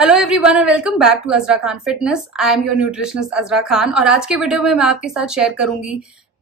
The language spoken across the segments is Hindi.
Hello everyone and welcome back to Azra Khan fitness. I am your nutritionist Azra Khan और आज के वीडियो में मैं आपके साथ शेयर करूंगी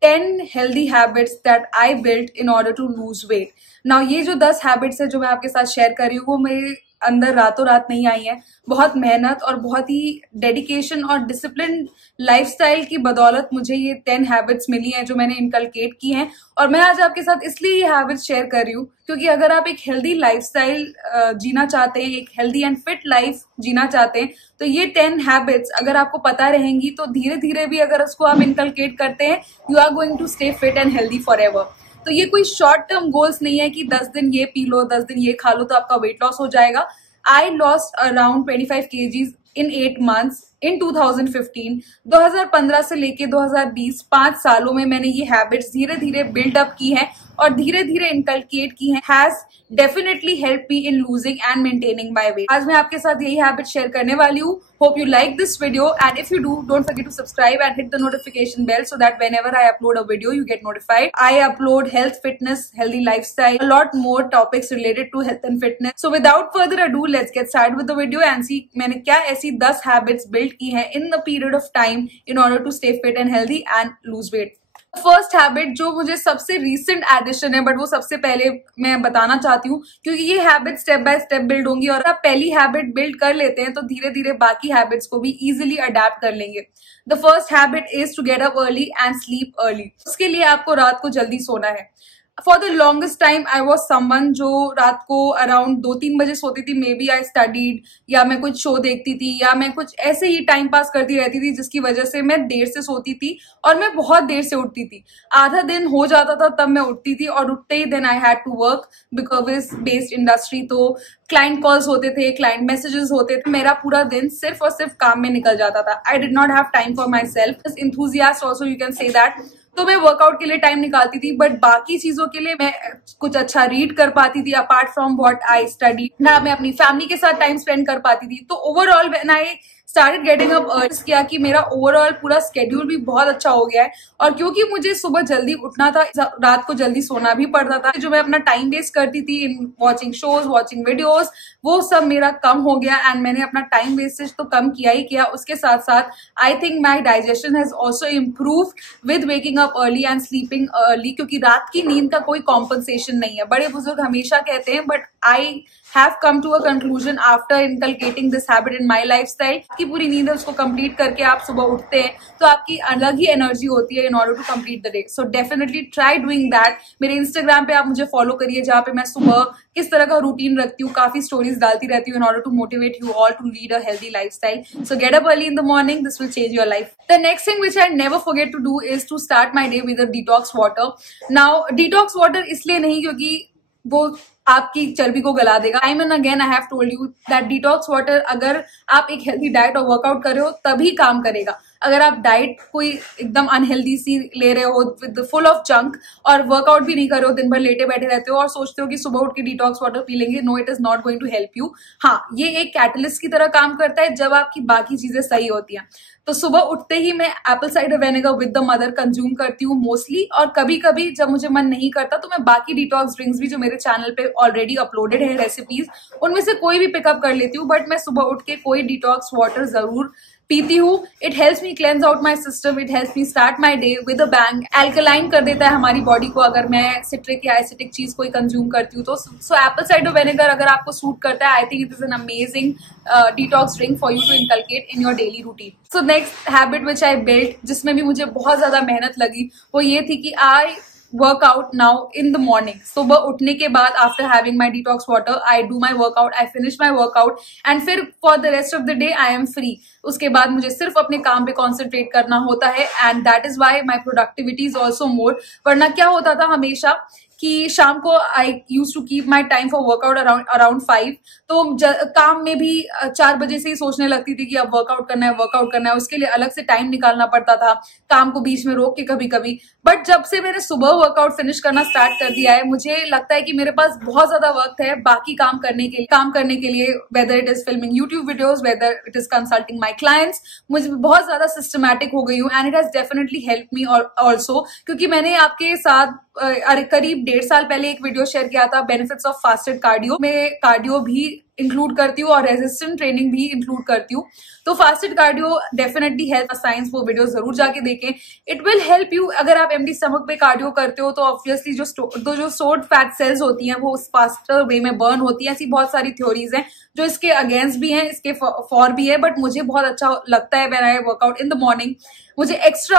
10 healthy habits that I built in order to lose weight. Now ये जो 10 हैबिट्स है जो मैं आपके साथ शेयर कर रही हूँ वो मेरे अंदर रातों रात नहीं आई है। बहुत मेहनत और बहुत ही डेडिकेशन और डिसिप्लिन लाइफस्टाइल की बदौलत मुझे ये 10 हैबिट्स मिली हैं जो मैंने इनकलकेट की हैं। और मैं आज आपके साथ इसलिए ये हैबिट्स शेयर कर रही हूँ क्योंकि अगर आप एक हेल्दी लाइफस्टाइल जीना चाहते हैं, एक हेल्दी एंड फिट लाइफ जीना चाहते हैं, तो ये 10 हैबिट्स अगर आपको पता रहेंगी तो धीरे धीरे भी अगर उसको आप इनकलकेट करते हैं, you are going to stay fit and healthy forever. तो ये कोई शॉर्ट टर्म गोल्स नहीं है कि 10 दिन ये पी लो, 10 दिन ये खा लो तो आपका वेट लॉस हो जाएगा। I lost around 25 kgs in 8 months इन 2015। 2015 से लेके 2020 5 सालों में मैंने ये हैबिट्स धीरे धीरे बिल्डअप की हैं और धीरे धीरे इनकलकेट की हैं। Has definitely help me in losing and maintaining my weight. आज मैं आपके साथ यही हैबिट शेयर करने वाली हूँ। Hope you like this video and if you do don't forget to subscribe and hit the notification bell so that whenever I upload a video you get notified. I upload health, fitness, healthy lifestyle, a lot more topics related to health and fitness. So without further ado, let's get started with the video and see मैंने क्या ऐसी 10 हैबिट्स बिल्ड की हैं in the period of time in order to stay fit and healthy and lose weight. First habit जो मुझे सबसे रीसेंट एडिशन है बट वो सबसे पहले मैं बताना चाहती हूँ क्योंकि ये habit step by step build होंगी और आप पहली हैबिट बिल्ड कर लेते हैं तो धीरे धीरे बाकी हैबिट्स को भी इजीली अडेप्ट कर लेंगे। The first habit is to get up early and sleep early. उसके लिए आपको रात को जल्दी सोना है। For the longest time I was someone जो रात को अराउंड 2-3 बजे सोती थी। मे बी आई स्टडीड या मैं कुछ शो देखती थी या मैं कुछ ऐसे ही टाइम पास करती रहती थी जिसकी वजह से मैं देर से सोती थी और मैं बहुत देर से उठती थी। आधा दिन हो जाता था तब मैं उठती थी और उठते ही then I had to work because based industry, तो क्लाइंट कॉल्स होते थे, क्लाइंट मैसेजेस होते थे। मेरा पूरा दिन सिर्फ और सिर्फ काम में निकल जाता था। आई did not have time for my self. Enthusiast also you can say that. तो मैं वर्कआउट के लिए टाइम निकालती थी बट बाकी चीजों के लिए मैं कुछ अच्छा रीड कर पाती थी apart from what I study, ना मैं अपनी फैमिली के साथ टाइम स्पेंड कर पाती थी। तो overall when I started getting up early किया कि मेरा ओवरऑल पूरा स्केड्यूल भी बहुत अच्छा हो गया है। और क्योंकि मुझे सुबह जल्दी उठना था, रात को जल्दी सोना भी पड़ता था, जो मैं अपना टाइम वेस्ट करती थी in watching shows, watching videos, वो सब मेरा कम हो गया एंड मैंने अपना टाइम वेस्टेज तो कम किया ही किया, उसके साथ साथ I think my digestion has also improved with waking up early and sleeping early. क्योंकि रात की नींद का कोई कॉम्पनसेशन नहीं है, बड़े बुजुर्ग हमेशा कहते हैं, but I have come to a conclusion after inculcating this habit in my lifestyle कि पूरी नींद है उसको कंप्लीट करके आप सुबह उठते हैं तो आपकी अलग ही एनर्जी होती है in order to complete the day. So definitely try doing that. मेरे इंस्टाग्राम पे आप मुझे फॉलो करिए जहाँ पे मैं सुबह किस तरह का रूटीन रखती हूँ, काफी स्टोरीज डालती रहती हूँ in order to motivate you all to lead a healthy lifestyle. So get up early in the morning. This will change your life. The next thing which I never forget to do is to start my day with a detox water. Now detox water इसलिए नहीं क्योंकि वो आपकी चर्बी को गला देगा। Time and again I have told you that detox water अगर आप एक हेल्दी डाइट और वर्कआउट कर रहे हो तभी काम करेगा। अगर आप डाइट कोई एकदम अनहेल्दी सी ले रहे हो विद फुल ऑफ जंक और वर्कआउट भी नहीं कर रहे हो, दिन भर लेटे बैठे रहते हो और सोचते हो कि सुबह उठ के डिटॉक्स वाटर पी लेंगे, no it is not going to help you. हाँ, ये एक कैटलिस्ट की तरह काम करता है जब आपकी बाकी चीजें सही होती हैं। तो सुबह उठते ही मैं Apple cider vinegar with the mother consume करती हूँ मोस्टली, और कभी कभी जब मुझे मन नहीं करता तो मैं बाकी डिटॉक्स ड्रिंक्स भी जो मेरे चैनल पे ऑलरेडी अपलोडेड है रेसिपीज, उनमें से कोई भी पिकअप कर लेती हूँ। बट मैं सुबह उठ के कोई डिटॉक्स वाटर जरूर पीती हूँ। It helps me cleanse out my system, it helps me start my day with a bang. Alkaline कर देता है हमारी बॉडी को अगर मैं सिट्रिक या एसिटिक चीज कोई कंज्यूम करती हूँ तो। सो एप्पल साइडर विनेगर अगर आपको सूट करता है, I think it is an amazing detox drink for you to inculcate in your daily routine. So next habit which I build, जिसमें भी मुझे बहुत ज्यादा मेहनत लगी, वो ये थी कि आई workout now in the morning. सुबह उठने के बाद after having my detox water I do my workout, I finish my workout and फिर for the rest of the day I am free. उसके बाद मुझे सिर्फ अपने काम पे concentrate करना होता है and that is why my productivity is also more. वरना क्या होता था हमेशा कि शाम को I use to keep my time for workout around 5, तो काम में भी 4 बजे से ही सोचने लगती थी कि अब वर्कआउट करना है, उसके लिए अलग से टाइम निकालना पड़ता था, काम को बीच में रोक के कभी कभी। बट जब से मैंने सुबह वर्कआउट फिनिश करना स्टार्ट कर दिया है, मुझे लगता है कि मेरे पास बहुत ज्यादा वक्त है बाकी काम करने के लिए whether it is filming YouTube videos, whether it is consulting my clients. मुझे बहुत ज्यादा सिस्टमैटिक हो गई हूँ and it has definitely help me also, क्योंकि मैंने आपके साथ करीब 1.5 साल पहले एक वीडियो शेयर किया था बेनिफिट्स ऑफ फास्टेड कार्डियो में। कार्डियो भी इंक्लूड करती हूँ और रेजिस्टेंट ट्रेनिंग भी इंक्लूड करती हूँ। तो fasted cardio definitely help science, वो वीडियो जरूर जाके देखें। It will help you. अगर आप एम्प्टी स्टमक पे कार्डियो करते हो तो ऑब्वियसली जो स्टोर्ड फैट सेल्स होती हैं वो फास्टर वे में बर्न होती है। ऐसी बहुत सारी थ्योरीज हैं जो इसके अगेंस्ट भी हैं, इसके फॉर भी है, बट मुझे बहुत अच्छा लगता है when I workout in the morning. मुझे एक्स्ट्रा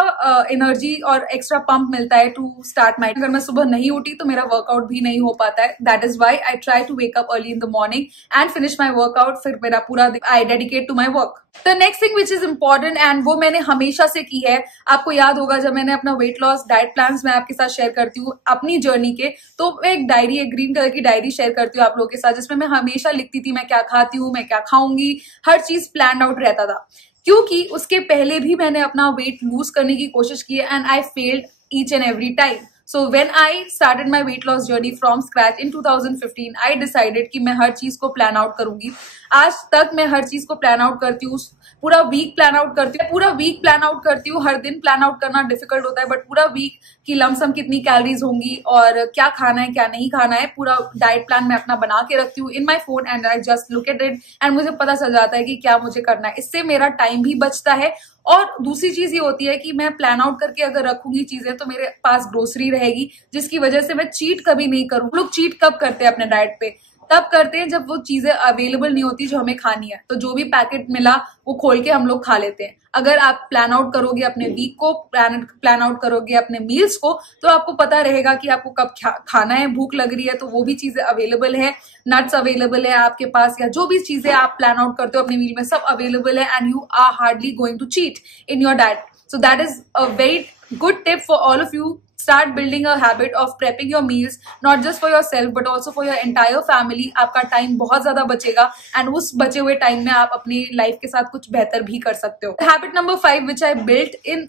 एनर्जी और एक्स्ट्रा पंप मिलता है टू स्टार्ट माई। अगर मैं सुबह नहीं उठी तो मेरा वर्कआउट भी नहीं हो पाता है। That is why I try to wake up early in the morning and finish my workout. फिर मेरा पूरा I dedicate to my work. The next thing which is important and वो मैंने हमेशा से की है, आपको याद होगा जब मैंने अपना वेट लॉस डाइट प्लान मैं आपके साथ शेयर करती हूँ अपनी जर्नी के, तो मैं एक डायरी, एक ग्रीन कलर की डायरी शेयर करती हूँ आप लोगों के साथ, जिसमें मैं हमेशा लिखती थी मैं क्या खाती हूँ, मैं क्या खाऊंगी, हर चीज प्लान आउट रहता था। क्योंकि उसके पहले भी मैंने अपना वेट लूज करने की कोशिश की and I failed each and every time. So when I started my weight loss journey from scratch in 2015, I decided कि मैं हर चीज को प्लान आउट करूंगी। आज तक मैं हर चीज को प्लान आउट करती हूँ, पूरा वीक प्लान आउट करती हूँ। हर दिन प्लान आउट करना डिफिकल्ट होता है, बट पूरा वीक की लमसम कितनी कैलोरीज होंगी और क्या खाना है क्या नहीं खाना है, पूरा डाइट प्लान मैं अपना बना के रखती हूँ in my phone and I just look at it and मुझे पता चल जाता है कि क्या मुझे करना है। इससे मेरा टाइम भी बचता है और दूसरी चीज ये होती है कि मैं प्लान आउट करके अगर रखूंगी चीजें तो मेरे पास ग्रोसरी रहेगी, जिसकी वजह से मैं चीट कभी नहीं करूँ। लोग चीट कब करते हैं अपने डाइट पे? तब करते हैं जब वो चीजें अवेलेबल नहीं होती जो हमें खानी है, तो जो भी पैकेट मिला वो खोल के हम लोग खा लेते हैं। अगर आप प्लान आउट करोगे अपने वीक को, प्लान आउट करोगे अपने मील्स को, तो आपको पता रहेगा कि आपको कब खाना है, भूख लग रही है तो वो भी चीजें अवेलेबल है, नट्स अवेलेबल है आपके पास, या जो भी चीजें आप प्लान आउट करते हो अपने मील में सब अवेलेबल है and you are hardly going to cheat in your diet. So that is a very good tip for all of you. Start building a habit of prepping your meals, not just for yourself but also for your entire family. आपका टाइम बहुत ज्यादा बचेगा एंड उस बचे हुए टाइम में आप अपनी लाइफ के साथ कुछ बेहतर भी कर सकते हो। Habit number 5 which I built in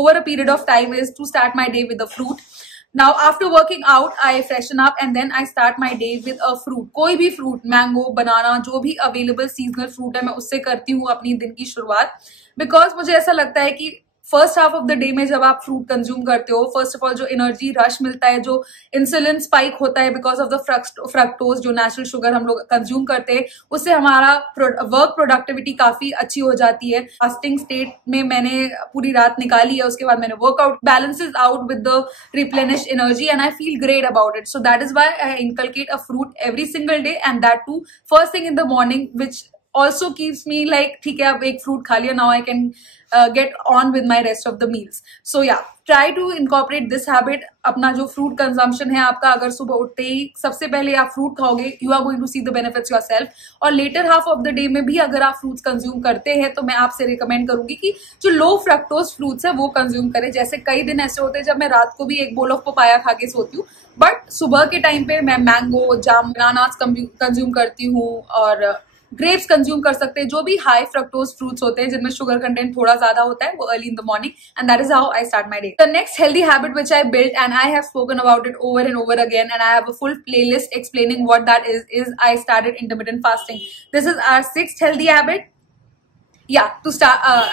over a period of time is to start my day with a fruit. Now after working out I freshen up and then I start my day with a fruit. कोई भी फ्रूट, मैंगो, बनाना, जो भी अवेलेबल सीजनल फ्रूट है मैं उससे करती हूँ अपनी दिन की शुरुआत। बिकॉज मुझे ऐसा लगता है कि first half of the day में जब आप फ्रूट कंज्यूम करते हो, फर्स्ट ऑफ ऑल जो एनर्जी रश मिलता है, जो इंसुलिन स्पाइक होता है बिकॉज ऑफ द फ्रक्टोज, जो नेचुरल शुगर हम लोग कंज्यूम करते हैं, उससे हमारा वर्क प्रोडक्टिविटी काफी अच्छी हो जाती है। फास्टिंग स्टेट में मैंने पूरी रात निकाली है, उसके बाद मैंने workout, balances out with the replenish energy and I feel great about it. So that is why I inculcate a fruit every single day and that too first thing in the morning, which also keeps me like ठीक है अब एक फ्रूट खा लिया, now I can get on with my rest of the meals. So yeah, try to incorporate this habit. अपना जो फ्रूट कंजम्पशन है आपका, अगर सुबह उठते ही सबसे पहले आप फ्रूट खाओगे, you are going to see the benefits yourself. और later half of the day में भी अगर आप फ्रूट्स कंज्यूम करते हैं तो मैं आपसे रिकमेंड करूंगी कि जो लो फ्रक्टोज फ्रूट्स है वो कंज्यूम करें। जैसे कई दिन ऐसे होते हैं जब मैं रात को भी एक बोल ऑफ पपाया खा के सोती हूँ, बट सुबह के टाइम पे मैं मैंगो, जाम, बनानास कंज्यूम करती हूँ और ग्रेप्स कंज्यूम कर सकते हैं। जो भी हाई फ्रक्टोज फ्रूट्स होते हैं जिनमें शुगर कंटेंट थोड़ा ज्यादा होता है, वो early in the morning and that is how I start my day. The next healthy habit which I built and I have spoken about it over and over again and I have a full playlist explaining what that is I started intermittent fasting. This is our 6th healthy habit. Yeah,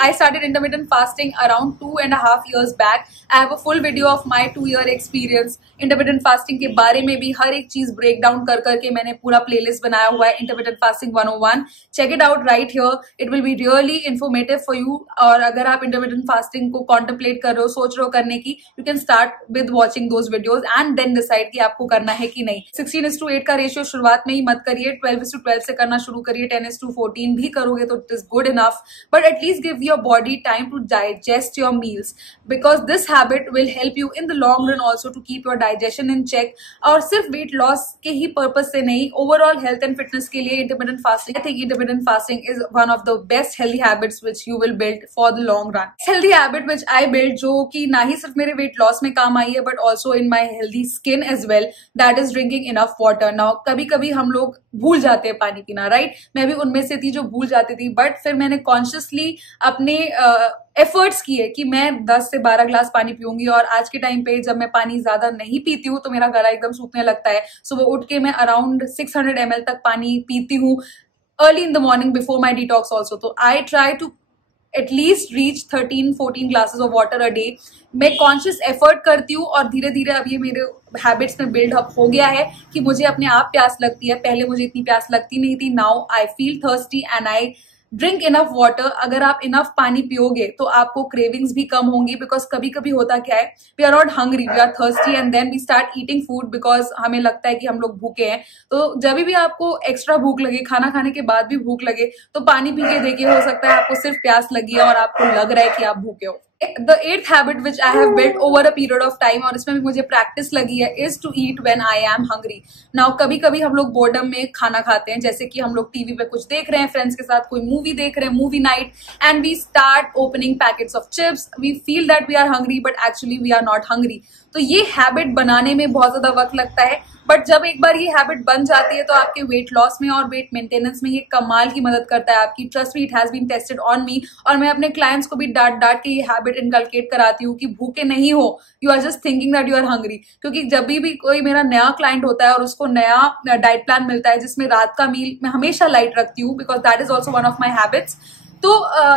I started intermittent fasting around 2.5 years back. I have a full video of my 2-year experience. Intermittent fasting के बारे में भी हर एक चीज ब्रेक डाउन कर करके मैंने पूरा प्लेलिस्ट बनाया हुआ है, Intermittent Fasting 101. Check it out right here. It will be really informative for you. और अगर आप intermittent fasting को contemplate कर रहे हो, सोच रहे हो करने की, you can start with watching those videos and then decide कि आपको करना है कि नहीं। 16:8 का रेशियो शुरुआत में ही मत करिए, 12:12 से करना शुरू करिए, 10:14 भी करोगे तो it is good enough. But at least give your body time to digest your meals, because this habit will help you in the long run also to keep your digestion in check. और सिर्फ weight loss के ही purpose से नहीं, overall health and fitness के लिए intermittent fasting, I think intermittent fasting is one of the best healthy habits which you will build for the long run. Healthy habit which I built, जो कि ना ही सिर्फ मेरे weight loss में काम आई है but also in my healthy skin as well, that is drinking enough water. Now कभी कभी हम लोग भूल जाते हैं पानी पीना, राइट? मैं भी उनमें से थी जो भूल जाती थी, बट फिर मैंने कॉन्शियसली अपने एफर्ट्स किए कि मैं 10 से 12 ग्लास पानी पीऊंगी। और आज के टाइम पे जब मैं पानी ज्यादा नहीं पीती हूँ तो मेरा गला एकदम सूखने लगता है। सुबह उठ के मैं अराउंड 600 ml तक पानी पीती हूँ early in the morning before my detox also. तो I try to at least reach 13-14 glasses of water a day. मैं कॉन्शियस एफर्ट करती हूँ और धीरे धीरे अब ये मेरे हैबिट्स में बिल्ड अप हो गया है कि मुझे अपने आप प्यास लगती है। पहले मुझे इतनी प्यास लगती नहीं थी, now I feel thirsty and I drink enough water. अगर आप इनफ पानी पियोगे तो आपको क्रेविंग्स भी कम होंगी, बिकॉज कभी कभी होता क्या है, we are not hungry, we are thirsty and then we start eating food because हमें लगता है कि हम लोग भूखे हैं। तो जब भी आपको एक्स्ट्रा भूख लगे, खाना खाने के बाद भी भूख लगे, तो पानी पी के देखिए, हो सकता है आपको सिर्फ प्यास लगी है और आपको लग रहा है कि आप भूखे हो। The eighth habit which I have built over a period of time, और इसमें भी मुझे प्रैक्टिस लगी है, is to eat when I am hungry. Now कभी कभी हम लोग बोर्डम में खाना खाते हैं, जैसे कि हम लोग टीवी पे कुछ देख रहे हैं, फ्रेंड्स के साथ कोई मूवी देख रहे हैं, movie night, and we start opening packets of chips. We feel that we are hungry but actually we are not hungry. तो ये हैबिट बनाने में बहुत ज्यादा वक्त लगता है, बट जब एक बार ये हैबिट बन जाती है तो आपके वेट लॉस में और वेट मेंटेनेंस में ये कमाल की मदद करता है आपकी। Trust me, it has been tested on me. और मैं अपने क्लाइंट्स को भी डांट डांट के ये हैबिट इनकलकेट कराती हूँ कि भूखे नहीं हो, you are just thinking that you are hungry. क्योंकि जब भी कोई मेरा नया क्लाइंट होता है और उसको नया डाइट प्लान मिलता है जिसमें रात का मील मैं हमेशा लाइट रखती हूँ, because that is also one of my habits. तो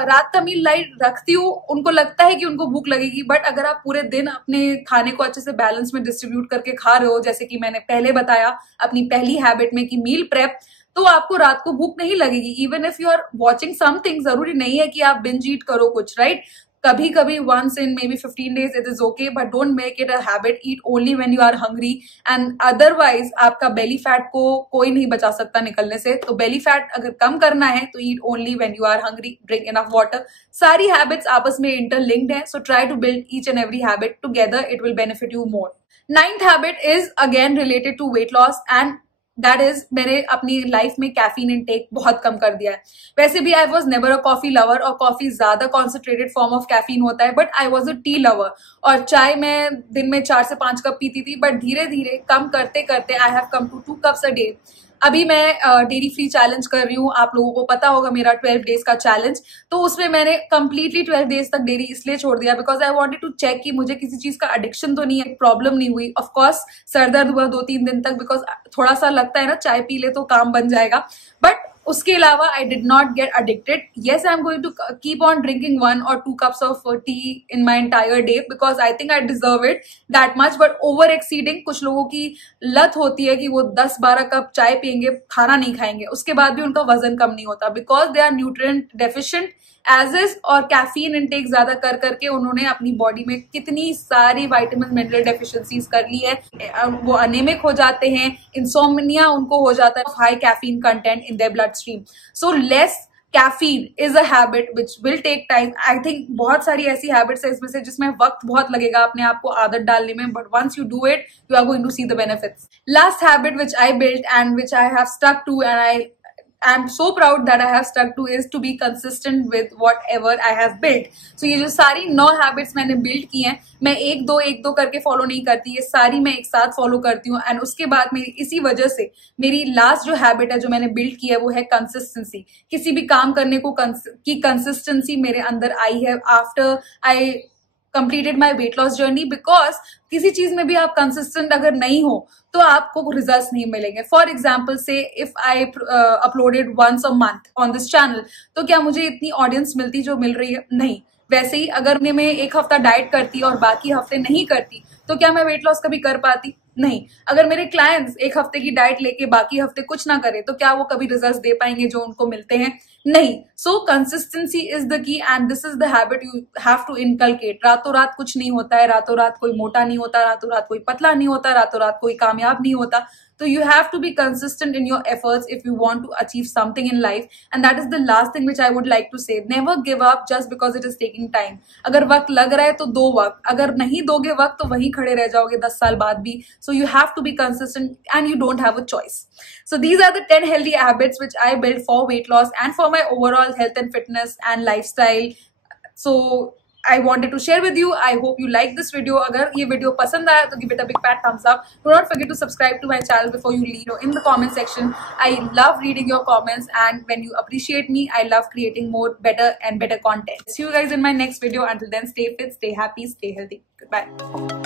रात का मील लाइट रखती हूँ, उनको लगता है कि उनको भूख लगेगी, बट अगर आप पूरे दिन अपने खाने को अच्छे से बैलेंस में डिस्ट्रीब्यूट करके खा रहे हो, जैसे कि मैंने पहले बताया अपनी पहली हैबिट में कि मील प्रेप, तो आपको रात को भूख नहीं लगेगी। Even if you are watching something, जरूरी नहीं है कि आप बिंज ईट करो कुछ, राइट? कभी कभी once in maybe 15 days it is okay, but don't make it a habit. Eat only when you are hungry, and otherwise आपका belly fat को कोई नहीं बचा सकता निकलने से। तो belly fat अगर कम करना है तो eat only when you are hungry, drink enough water। सारी habits आपस में interlinked है, so try to build each and every habit together, it will benefit you more। Ninth habit is again related to weight loss, and that is मैंने अपनी लाइफ में कैफीन इनटेक बहुत कम कर दिया है। वैसे भी I was never a coffee lover, और कॉफी ज्यादा कॉन्सेंट्रेटेड फॉर्म ऑफ कैफीन होता है, but I was a tea lover, और चाय मैं दिन में 4 से 5 कप पीती थी, बट धीरे धीरे कम करते करते I have come to 2 cups a day. अभी मैं डेरी फ्री चैलेंज कर रही हूँ, आप लोगों को पता होगा मेरा 12 डेज का चैलेंज। तो उसमें मैंने कंप्लीटली 12 डेज तक डेरी इसलिए छोड़ दिया because I wanted to check कि मुझे किसी चीज का एडिक्शन तो नहीं है, प्रॉब्लम नहीं हुई। ऑफ कोर्स सर दर्द हुआ 2-3 दिन तक, बिकॉज थोड़ा सा लगता है ना चाय पी ले तो काम बन जाएगा, बट उसके अलावा I did not get addicted. Yes, I am going to keep on drinking 1 or 2 cups of tea in my entire day because I think I deserve it that much, but over exceeding, कुछ लोगों की लत होती है कि वो 10-12 कप चाय पियेंगे, खाना नहीं खाएंगे, उसके बाद भी उनका वजन कम नहीं होता because they are nutrient deficient as is, और कैफीन इनटेक ज्यादा कर करके उन्होंने अपनी बॉडी में कितनी सारी विटामिन मिनरल डेफिशिएंसीज कर ली है, वो अनेमिक हो जाते हैं, इंसोम्निया उनको हो जाता है, high caffeine content in their blood stream. So less caffeine is a habit which will take time. I think बहुत सारी ऐसी हैबिट्स है इसमें से जिसमें वक्त बहुत लगेगा अपने आप को आदत डालने में, but once you do it you are going to see the benefits. Last habit which I built and which I have stuck to and I'm so proud that I have stuck to is to be consistent with whatever I have built. So ये जो सारी 9 हैबिट्स मैंने बिल्ड की हैं, मैं एक दो करके फॉलो नहीं करती, ये सारी मैं एक साथ फॉलो करती हूँ। एंड उसके बाद मेरी इसी वजह से मेरी लास्ट जो हैबिट है जो मैंने बिल्ड की है वो है कंसिस्टेंसी। किसी भी काम करने को की कंसिस्टेंसी मेरे अंदर आई है after I completed my weight loss journey, because किसी चीज में भी आप कंसिस्टेंट अगर नहीं हो तो आपको रिजल्ट्स नहीं मिलेंगे। फॉर एग्जाम्पल से if I uploaded once a month on this channel, तो क्या मुझे इतनी ऑडियंस मिलती जो मिल रही है? नहीं। वैसे ही अगर मैं एक हफ्ता डाइट करती और बाकी हफ्ते नहीं करती तो क्या मैं वेट लॉस कभी कर पाती? नहीं। अगर मेरे क्लाइंट्स एक हफ्ते की डाइट लेके बाकी हफ्ते कुछ ना करे तो क्या वो कभी रिजल्ट्स दे पाएंगे जो उनको मिलते हैं? नहीं। So consistency is the key and this is the habit you have to inculcate. रातों रात कुछ नहीं होता है, रातों रात कोई मोटा नहीं होता, रातों रात कोई पतला नहीं होता, रातों रात कोई कामयाब नहीं होता। So you have to be consistent in your efforts if you want to achieve something in life, and that is the last thing which I would like to say. Never give up just because it is taking time. अगर वक्त लग रहा है तो दो वक्त, अगर नहीं दोगे वक्त तो वहीं खड़े रह जाओगे 10 साल बाद भी। So you have to be consistent and you don't have a choice. So these are the 10 healthy habits which I built for weight loss and for my overall health and fitness and lifestyle. So I wanted to share with you. I hope you like this video. अगर ये वीडियो पसंद आया तो give it a big fat thumbs up. Do not forget to subscribe to my channel before you leave in the comment section. I love reading your comments, and when you appreciate me, I love creating more better content. See you guys in my next video. Until then, stay fit, stay happy, stay healthy. Goodbye.